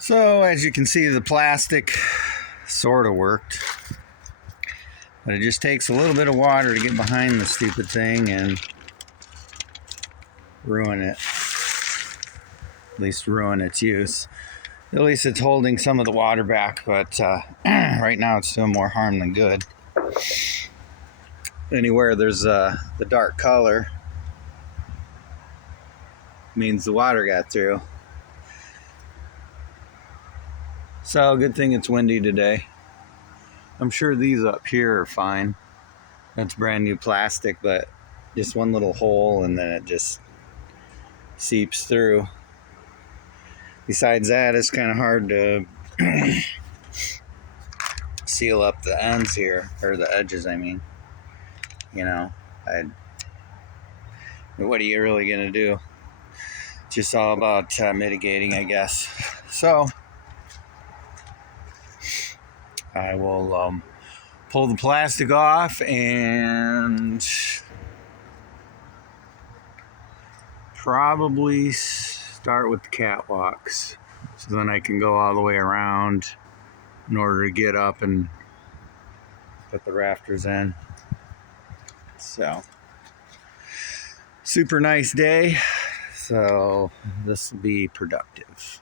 So as you can see, the plastic sort of worked, but it just takes a little bit of water to get behind the stupid thing and ruin it. At least ruin its use. At least it's holding some of the water back, but right now it's doing more harm than good. Anywhere there's the dark color means the water got through. So good thing it's windy today. I'm sure these up here are fine. That's brand new plastic, but just one little hole and then it just seeps through. Besides that, it's kind of hard to seal up the ends here, or the edges, I mean. You know, what are you really gonna do? It's just all about mitigating, I guess. So I will pull the plastic off and probably start with the catwalks, so then I can go all the way around in order to get up and put the rafters in. So super nice day, so this will be productive.